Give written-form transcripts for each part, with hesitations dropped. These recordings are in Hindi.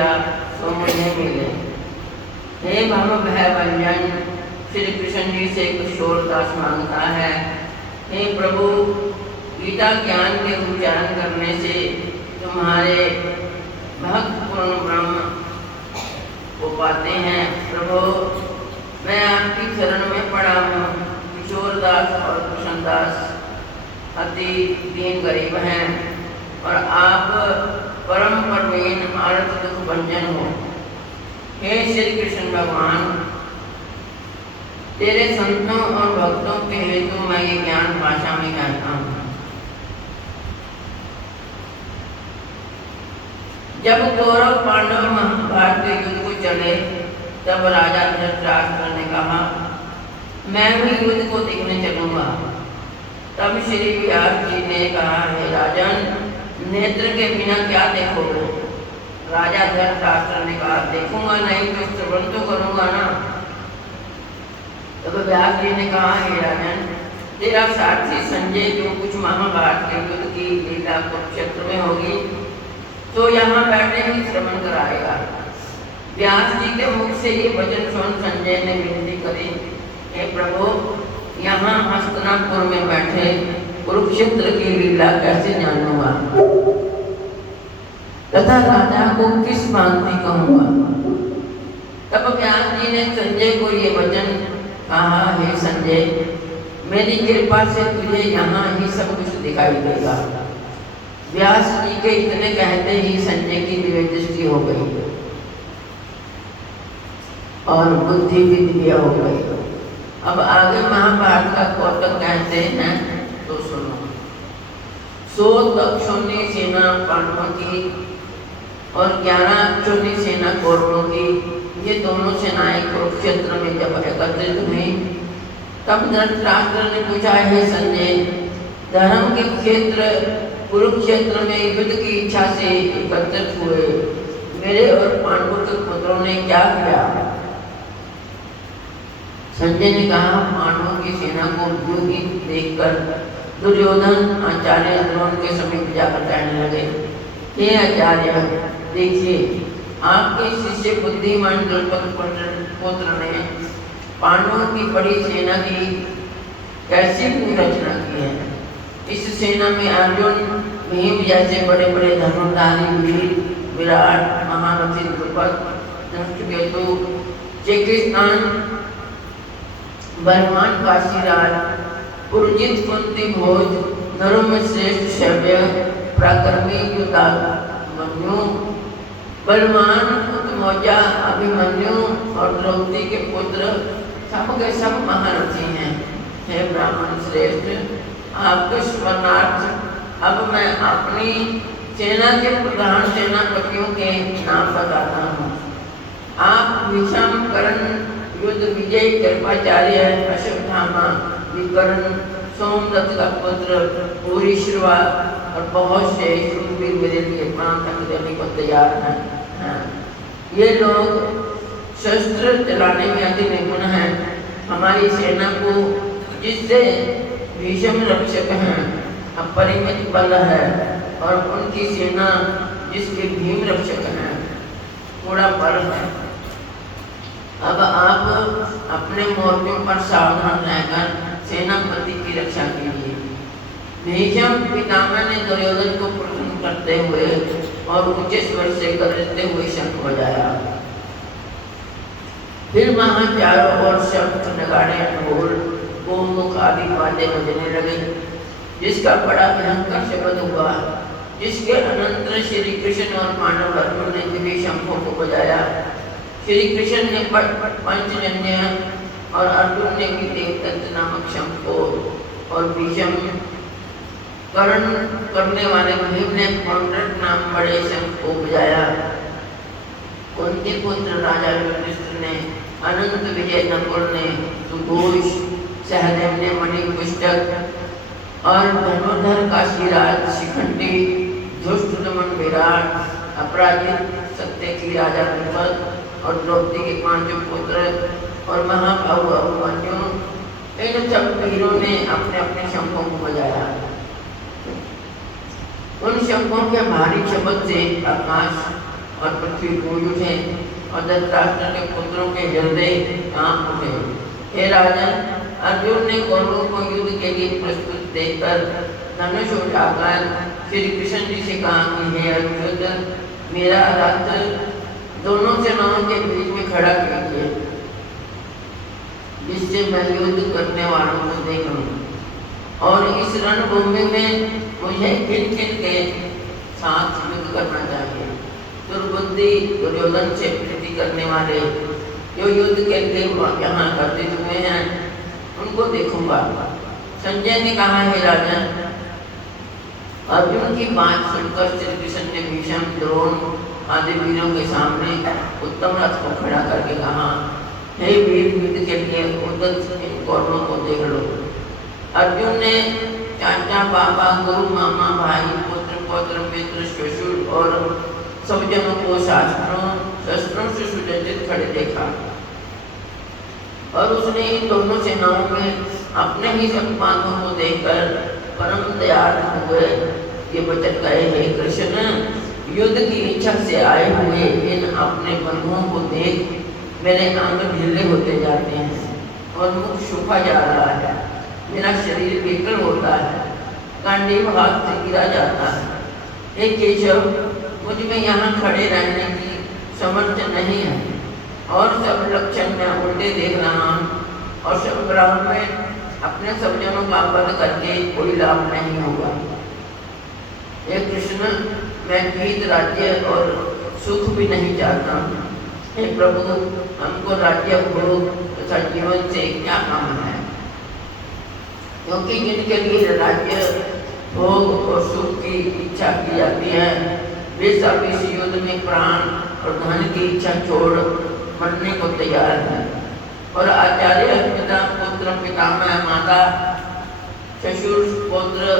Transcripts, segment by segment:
किया तो मुझे मिले। हे भव भय भंजन, श्री कृष्ण जी से किशोरदास मांगता है, हे प्रभु, गीता ज्ञान के उच्चारण करने से तुम्हारे भक्त पूर्ण ब्रह्म को पाते हैं। प्रभु, मैं आपकी शरण में पड़ा हूँ। किशोरदास और कृष्णदास अति दीन गरीब हैं और आप परम प्रवीण आरत दुख भंजन हो। हे श्री कृष्ण भगवान, तेरे संतों और भक्तों के हेतु मैं ये ज्ञान भाषा में कहता हूँ। जब कौरव पांडव महाभारत के युद्ध को चले तब राजा धृतराष्ट्र ने कहा, मैं भी युद्ध को देखने चलूंगा। तब श्री व्यास जी ने कहा, हे राजन, नेत्र के बिना क्या देखोगे? राजा धृतराष्ट्र ने कहा, देखूंगा नहीं तो श्रवण तो करूंगा ना। तब व्यास जी ने कहा, हे राजन, तेरा सारथी संजय जो कुछ महाभारत के युद्ध की लीला कुरुक्षेत्र में होगी तो यहाँ बैठे ही श्रवण कराएगा। व्यास जी के मुख से ये वचन सुन संजय ने विनती करी, हे प्रभु, यहाँ हस्तिनापुर में बैठे कुरुक्षेत्र की लीला कैसे जानूंगा तथा राजा को किस भांति कहूँगा। तब व्यास जी ने संजय को ये वचन कहा, हे संजय, मेरी कृपा से तुझे यहाँ ही सब कुछ दिखाई देगा। व्यास जी के इतने कहते ही संजय की दिव्य दृष्टि हो गई और बुद्धि भी दिव्य हो गई। अब आगे महाभारत का कौतक कहते हैं तो सुनो। 100 दक्षिणी सेना पांडवों की और 11 अक्षौणी सेना कौरवों की, ये दोनों सेनाएं कुरुक्षेत्र में जब एकत्रित हुई तब धृतराष्ट्र ने पूछा, हे संजय, धर्म के क्षेत्र कुरुक्षेत्र में युद्ध की इच्छा से एकत्रित हुए मेरे और पांडवों के पुत्रों ने क्या किया? संजय ने कहा, पांडवों की सेना को व्यूही देखकर दुर्योधन आचार्य द्रोण के समीप जाकर कहने लगे, हे आचार्य, देखिए, आपके शिष्य बुद्धिमान द्रुपद पुत्र ने पांडवों की बड़ी सेना की कैसी रचना की है। इस सेना में अर्जुन, भीम जैसे बड़े बड़े धनुर्धारी वीर, विराट, महारथी द्रुपद, धृष्टकेतु, चेकिस्तान, बलवान काशीराज, पुरजित कुंती भोज, नरों में श्रेष्ठ शौर्य, पराक्रमी युद्धाभिमन्यु, बलवान उत्तमौजा अभिमन्यु और द्रौपदी के पुत्र सब के सब महारथी हैं। हे ब्राह्मण श्रेष्ठ, आपके स्मरणार्थ अब मैं अपनी सेना के प्रधान सेनापतियों के नाम बताता हूँ। आप विषम, कर्ण, युद्ध विजय, कृपाचार्य, अश्वत्थामा, विकर्ण, सोमदत्त का पुत्र भूरिश्रवा और बहुत से शूरवीर मेरे लिए प्राण तक देने को तैयार हैं। ये लोग शस्त्र चलाने में अति निपुण हैं। हमारी सेना को जिससे भीषम रक्षक हैं, अपरिमित बल है और उनकी सेना जिसके भीम रक्षक हैं, थोड़ा बल है। अब आप अपने मोर्चों पर सावधान रहकर सेनापति की रक्षा कीजिए। भीषम पितामह ने दुर्योधन को प्रसन्न करते हुए और ऊंचे स्वर से गरजते हुए शंख बजाया। फिर वहां चारों ओर शब्द, नगाड़े, ढोल, गोमुख आदि बातें बजने लगे, जिसका बड़ा भयंकर शब्द हुआ, जिसके अनंतर श्री कृष्ण और मानव अर्जुन ने दिव्य शंखों को बजाया। श्री कृष्ण ने पंचजन्य और अर्जुन ने भी देवदत्त नामक शंख को और भीषम कर्ण करने वाले भीम ने पौंड्रक नाम बड़े शंख को बजाया। उनके पुत्र राजा युधिष्ठिर ने, अनंत विजय नकुल ने, सुघोष, सहदेव ने मणिपुष्टक और धनुर्धर काशीराज, शिखंडी, धृष्टद्युम्न विराट, अपराजित, सत्यकी राजा द्रुपद और द्रौपदी के 5 पुत्र और महाबाहु अभिमन्यु, इन सब वीरों ने अपने अपने शंखों को बजाया। उन शंखों के भारी शब्द से आकाश और पृथ्वी गूंज उठे और धृतराष्ट्र के पुत्रों के हृदय कांप उठे। हे राजन, अर्जुन ने कौरवों को युद्ध के लिए प्रस्तुत देखकर धनुष उठाकर श्री कृष्ण जी से कहा कि हे अर्जुन, मेरा रथ दोनों सेनाओं के बीच में खड़ा कीजिए, जिससे मैं युद्ध करने वालों को देख लूं। और इस रणभूमि में मुझे किन किन के साथ युद्ध करना चाहिए। दुर्बुद्धि दुर्योधन से प्रीति करने वाले जो युद्ध के लिए यहाँ एकत्रित हुए हैं, उनको देखूंगा। संजय ने कहा, हे राजन, अर्जुन की बात सुनकर श्री कृष्ण ने भीष्म, द्रोण आदि वीरों के सामने उत्तम रथ को खड़ा करके कहा, हे वीर, युद्ध के लिए उद्यत इन कौरवों को देख लो। अर्जुन ने चाचा, पापा, गुरु, मामा, भाई, पुत्र, पौत्र, मित्र, ससुर और सब जनों को शस्त्रों से सुसज्जित खड़े देखा और उसने इन दोनों सेनाओं में अपने ही संपादों को देखकर परम दयालु हुए ये वचन कहे, हे कृष्ण, युद्ध की इच्छा से आए हुए इन अपने बंधुओं को देख मेरे अंग ढीले होते जाते हैं और मुख सूखा जा रहा है, मेरा शरीर विकल होता है, गांडीव हाथ से गिरा जाता है। हे केशव, मुझ में यहाँ खड़े रहने की समर्थ नहीं है और सब लक्षण में उल्टे देख रहा हूँ और संग्राम में अपने सब जनों का वध करके कोई लाभ नहीं होगा। हे कृष्ण, मैं जीत, राज्य और सुख भी नहीं चाहता हूँ। हे प्रभु, हमको राज्य, भोग तथा जीवन से क्या काम है? क्योंकि जिनके लिए राज्य, भोग और सुख की इच्छा की जाती है, वे सब इस युद्ध में प्राण और धन की इच्छा छोड़ मरने को तैयार हैं। और आचार्य, पिता, पुत्र, पितामह, माता, ससुर, पुत्र,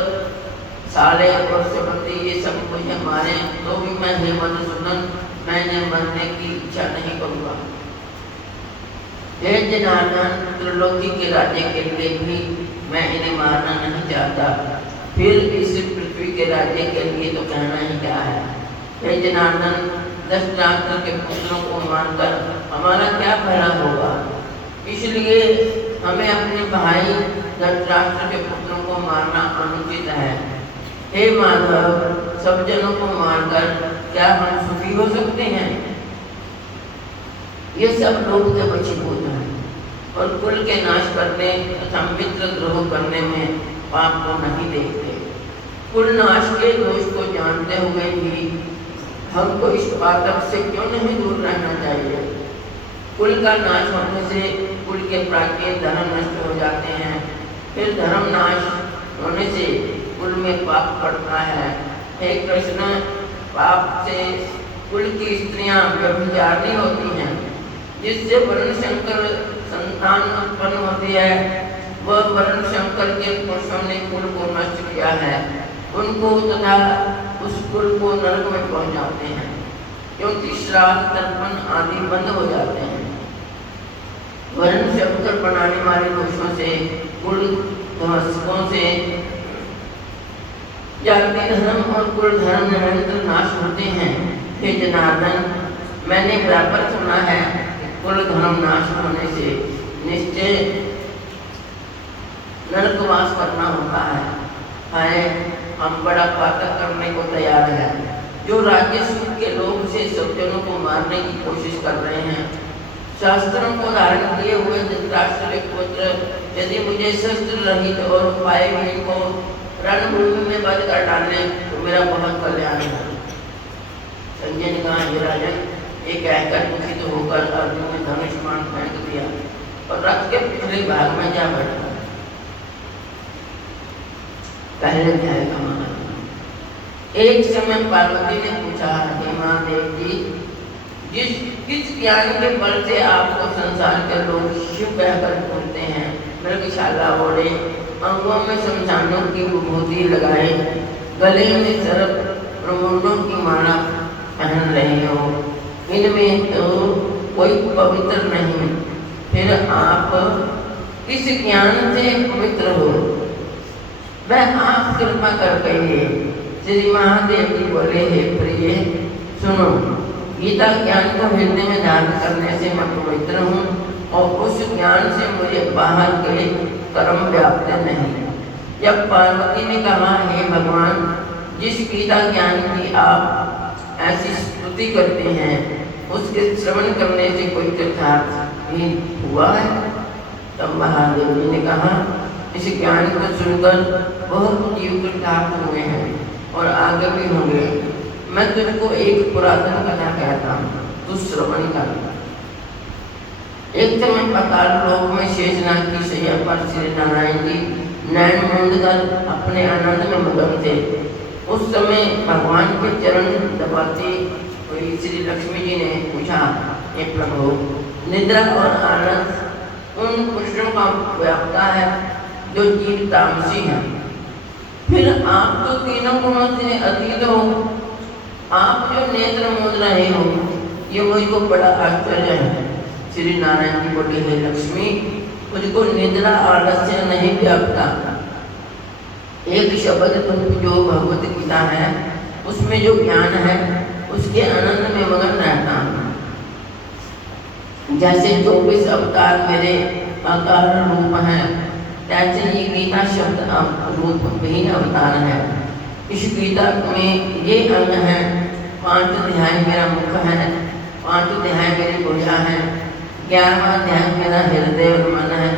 साले और संबंधी ये सब मुझे मारे तो भी मैं, हे मधुसूदन, मैंने मरने की इच्छा नहीं करूँगा। हे जनार्दन, त्रिलोकी के राज्य के लिए भी मैं इन्हें मारना नहीं चाहता, फिर इस पृथ्वी के राज्य के लिए तो कहना ही क्या है। हे जनार्दन, धृतराष्ट्र के पुत्रों को मारकर हमारा क्या भला होगा, इसलिए हमें अपने भाई धृतराष्ट्र के पुत्रों को मारना अनुचित है। हे माधव, सब जनों को मारकर क्या हम सुखी हो सकते हैं? ये सब लोग के वशीभूत हैं और कुल के नाश करने तथा मित्र द्रोह करने में पाप को नहीं देखते। कुल नाश के दोष को जानते हुए भी हमको इस पातक से क्यों नहीं दूर रहना चाहिए? कुल का नाश होने से कुल के प्राज्ञ धर्म नष्ट हो जाते हैं, फिर धर्म नाश होने से कुल में पाप पड़ता है। हे कृष्ण, पाप से कुल की स्त्रियां व्यभिचारिणी होती हैं, जिससे वर्ण शंकर संतान उत्पन्न होती है। वह वर्ण शंकर के पुरुषों ने कुल को नष्ट किया है, उनको तथा उस कुल को नरक में पहुंचाते हैं, क्योंकि श्राद्ध, तर्पण आदि बंद हो जाते हैं। वर्ण शंकर बनाने वाले दोषों से, कुल ध्वंसकों से जाति धर्म और कुल धर्म निरंतर नाश होते हैं। हे जनार्दन, मैंने बराबर सुना है कि कुल धर्म नाश होने से निश्चय नरकवास करना होता है। हम बड़ा पातक करने को तैयार हैं, जो राज्य सुख के लोभ से सब जनों को मारने की कोशिश कर रहे हैं। शास्त्रों को धारण किए हुए धृतराष्ट्र के पुत्र यदि मुझे शस्त्र रहित और उपाय भी को रणभूमि में वध कर डालने तो मेरा बहुत कल्याण है। संजय ने कहा, हे राजन, ये कहकर दुखित होकर अर्जुन ने धनुष्मान फेंक दिया और रथ के पिछले भाग में जा बैठा। पहले अध्याय का महात्मा। एक समय पार्वती ने पूछा, हे महादेव जी, किस ज्ञान के बल से आपको संसार के लोग शिव कहकर बोलते हैं, मृगशाला ओढ़े, अंगों में शमशानों की विभूति लगाए, गले में सर्प प्रमोदों की माला पहन रहे हो, इनमें तो कोई पवित्र नहीं, फिर आप किस ज्ञान से पवित्र हो? वह आप कृपा कर कहिए। श्री महादेव जी बोले, हे प्रिय, सुनो, गीता ज्ञान को हृदय में धारण करने से मैं पवित्र हूँ और उस ज्ञान से मुझे बाहर के कर्म व्याप्त नहीं। जब पार्वती ने कहा, हे भगवान, जिस गीता ज्ञान की आप ऐसी स्तुति करते हैं उसके श्रवण करने से कोई कृतार्थ भी हुआ है? तब महादेव जी ने कहा, इस ज्ञान को सुनकर बहुत जीव कृतार्थ हुए हैं और आगे भी होंगे। मैं तुझको एक पुरातन कथा कहता हूँ, तू श्रवण कर। एक समय पाताल लोक में शेषनाग की शैया पर श्री नारायण जी नैन मूंद कर अपने आनंद में मगन थे। उस समय भगवान के चरण दबाती हुई श्री लक्ष्मी जी ने पूछा, हे प्रभु, निद्रा और आनंद उन पुरुषों का व्यापता है जो जीव तामसी हैं, फिर आप तो तीनों गुणों से अतीत हो, आप जो नेत्र मूंद रहे हो, ये मुझको बड़ा आश्चर्य है। श्री नारायण जी बोले, हे लक्ष्मी, मुझको निद्रा आलस्य नहीं व्यापता। एक शब्द तुम जो भगवत गीता है उसमें जो ज्ञान है उसके आनंद में मगन रहता हूँ। जैसे 24 अवतार मेरे आकार रूप हैं, ऐसे ये गीता शब्द रूप भी अवतार है। इस गीता में ये अंग है, 5 अध्याय मेरा मुख है, 5 अध्याय मेरी भुजा है, 11वां अध्याय मेरा हृदय और मन है,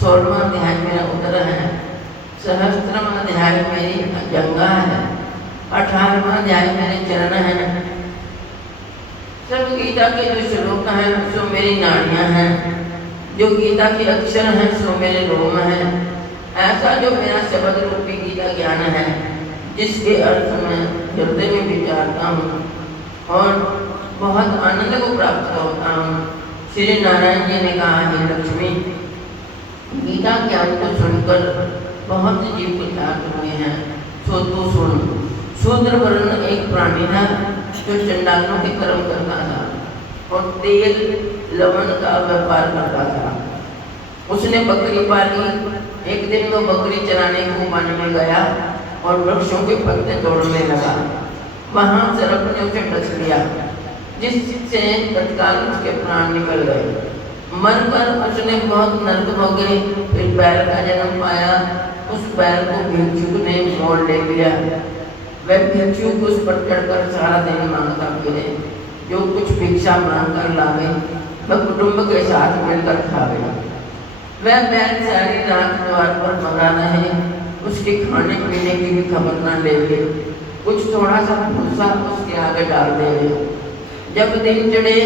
16वां अध्याय मेरा उदर है, सहस्त्रवां अध्याय मेरी जंगा है, 18वां अध्याय मेरे चरण है। सब गीता के जो श्लोक हैं सो मेरी नाड़ियाँ हैं, जो गीता के अक्षर हैं सो मेरे रोम हैं। ऐसा जो मेरा शब्द रूपी गीता ज्ञान है, जिसके अर्थ में हृदय में विचारता हूँ और बहुत आनंद को प्राप्त होता हूँ। श्री नारायण जी ने कहा, हे लक्ष्मी, गीता ज्ञान को सुनकर बहुत जीव कृतार्थ हुए हैं, सो तू सुन। शूद्र वर्ण एक प्राणी था जो चंडालों के कर्म करता था और तेल लवण का व्यापार करता था। उसने बकरी पाली। एक दिन वो बकरी चराने को वन में गया और वृक्षों के पत्ते तोड़ने लगा। वहाँ सर्प ने उसे डस लिया, जिससे तत्काल उसके प्राण निकल गए। मरकर उसने बहुत नर्क भोगे। फिर बैल का जन्म पाया। उस बैल को भिक्षुक ने मोड़ ले लिया। वह भिक्षुक उस पर चढ़कर सारा दिन मांगता फिरे। जो कुछ भिक्षा मांग कर लावे वह कुटुंब के साथ मिलकर खावे। वह बैल सारी रात द्वार पर मरा रहे, उसके खाने पीने की भी खबर न लेवे। कुछ थोड़ा सा भूसा उसके आगे डाल देवे। जब दिन चढ़े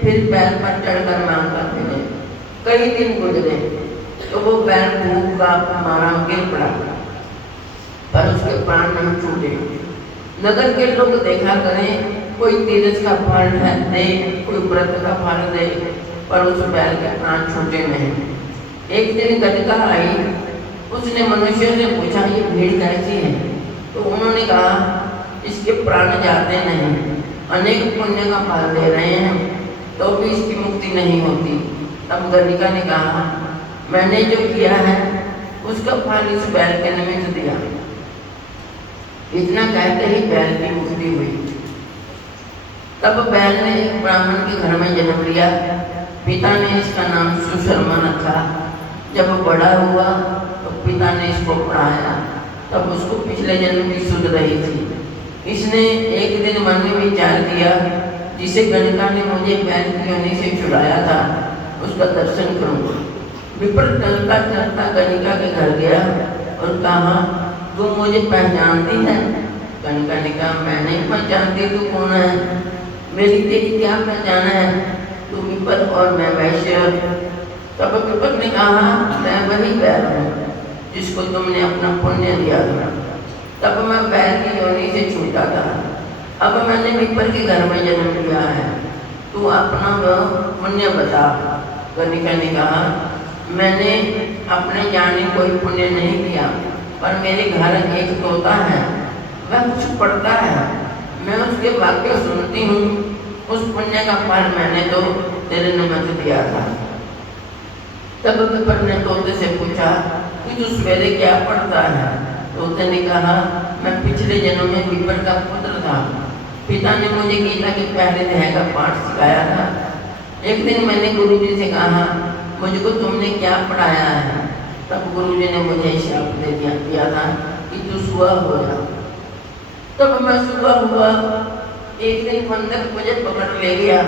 फिर बैल पर चढ़कर मांगता फिरे। कई दिन गुजरे तो वो बैल भूख का मारा गिर पड़ा, पर उसके प्राण नहीं छूटे। नगर के लोग देखा करें, कोई तीरथ का फल दे, कोई व्रत का फल दे, पर उस बैल के प्राण छूटे नहीं। एक दिन गजका आई। उसने मनुष्य से पूछा, ये भीड़ कैसी है? तो उन्होंने कहा, इसके प्राण जाते नहीं, अनेक पुण्य का फल दे रहे हैं तो भी इसकी मुक्ति नहीं होती। तब गजका ने कहा, मैंने जो किया है उसका फल इस बैल के निमित्त दिया। इतना कहते ही बैल की मुक्ति हुई। तब बैल ने एक ब्राह्मण के घर में जन्म लिया। पिता ने इसका नाम सुशर्मा रखा। जब बड़ा हुआ तो पिता ने इसको पढ़ाया। तब उसको पिछले जन्म की सुध रही थी। इसने एक दिन मन में विचार किया, जिसे गणिका ने मुझे बैल की योनि से छुड़ाया था उसका दर्शन करूंगा। विप्र चलता चलता गणिका के घर गया और कहा, तू मुझे पहचानती है? गणिका ने कहा, मैं नहीं पहचानती, तू कौन है? मेरी तेरी क्या पहचान है? तू विप्र और मैं वैश्य। तब विप्र ने कहा, मैं वही बैल हूँ जिसको तुमने अपना पुण्य दिया था। तब मैं बैल की योनि से छूटा था। अब मैंने विप्र के घर में जन्म लिया है, तू अपना वह पुण्य बता। गणिका ने कहा, मैंने अपने जाने कोई पुण्य नहीं किया, पर मेरे घर एक तोता है, वह कुछ पढ़ता है, मैं उसके वाक्य सुनती हूँ। उस पुण्य का फल मैंने तो तेरे निमित्त दिया था। तब विप्र ने तोते से पूछा कि तू सवेरे क्या पढ़ता है? तोते ने कहा, मैं पिछले जन्म में विप्र का पुत्र था, पिता ने मुझे गीता के पहले अध्याय का पाठ सिखाया था। एक दिन मैंने गुरुजी से कहा, मुझको तुमने क्या पढ़ाया है? तब गुरुजी ने मुझे शाप दे दिया था कि तू सुबह हो जा। तब मैं सुबह हुआ। एक दिन बंदर मुझे पकड़ ले गया।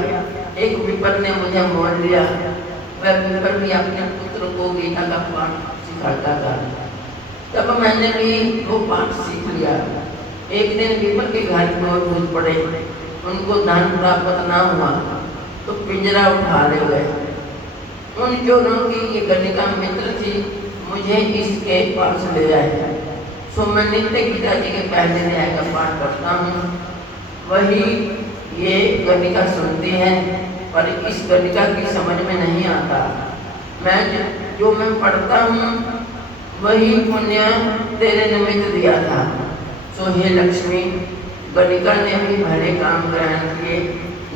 एक विपर ने मुझे मोड़ लिया। वह विपर भी अपने पुत्र को गीता का पाठ सिखाता था। तब मैंने भी वो पाठ सीख लिया। एक दिन विपर के घर की ओर कूद पड़े। उनको धन प्राप्त ना हुआ तो पिंजरा उठा ले गए। उन चोरों की ये गणिका मित्र थी, मुझे इसके पास ले आए। सो मैं नित्य गीता जी के पहले अध्याय का पाठ करता हूँ। वही ये गणिका सुनती है, पर इस गणिका की समझ में नहीं आता। जो मैं पढ़ता हूँ वही पुण्य तेरे निमित्त दिया था। सो हे लक्ष्मी, गणिका ने भी भले काम ग्रहण किए,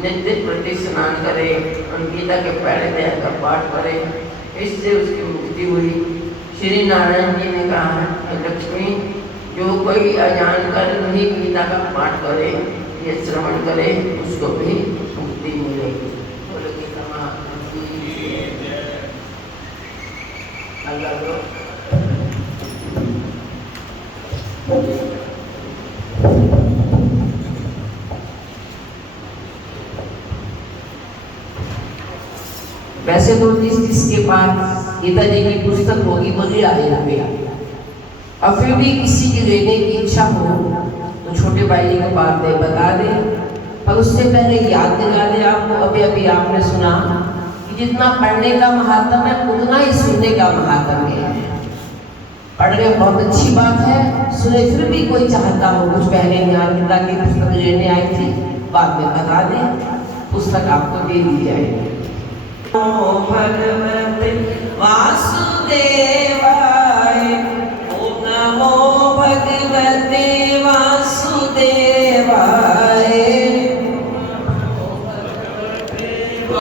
नित्य प्रति स्नान करे और गीता के पहले अध्याय का पाठ करे। इससे उसकी मुक्ति हुई। श्री नारायण जी ने कहा, हे लक्ष्मी, जो कोई अजान कर भी गीता का पाठ करे, ये श्रवण करे, उसको भी मुक्ति मिलेगी। बोलो गीता महात्मा की जय। अल्लाह को वैसे तो जिसके पास गीता जी की पुस्तक होगी वो ले आएगा, और फिर भी किसी की लेने की इच्छा हो तो छोटे भाई जी को बात दे बता दे। पर उससे पहले याद दिला दे आपको, अभी अभी आपने सुना कि जितना पढ़ने का महात्म है उतना ही सुनने का महात्म है। पढ़ने बहुत अच्छी बात है, सुने फिर भी कोई चाहता हो कुछ पहले यहाँ गीता की पुस्तक लेने आई थी, बाद में बता दे, पुस्तक आपको दे दी जाएगी। भगवते वासुदेवा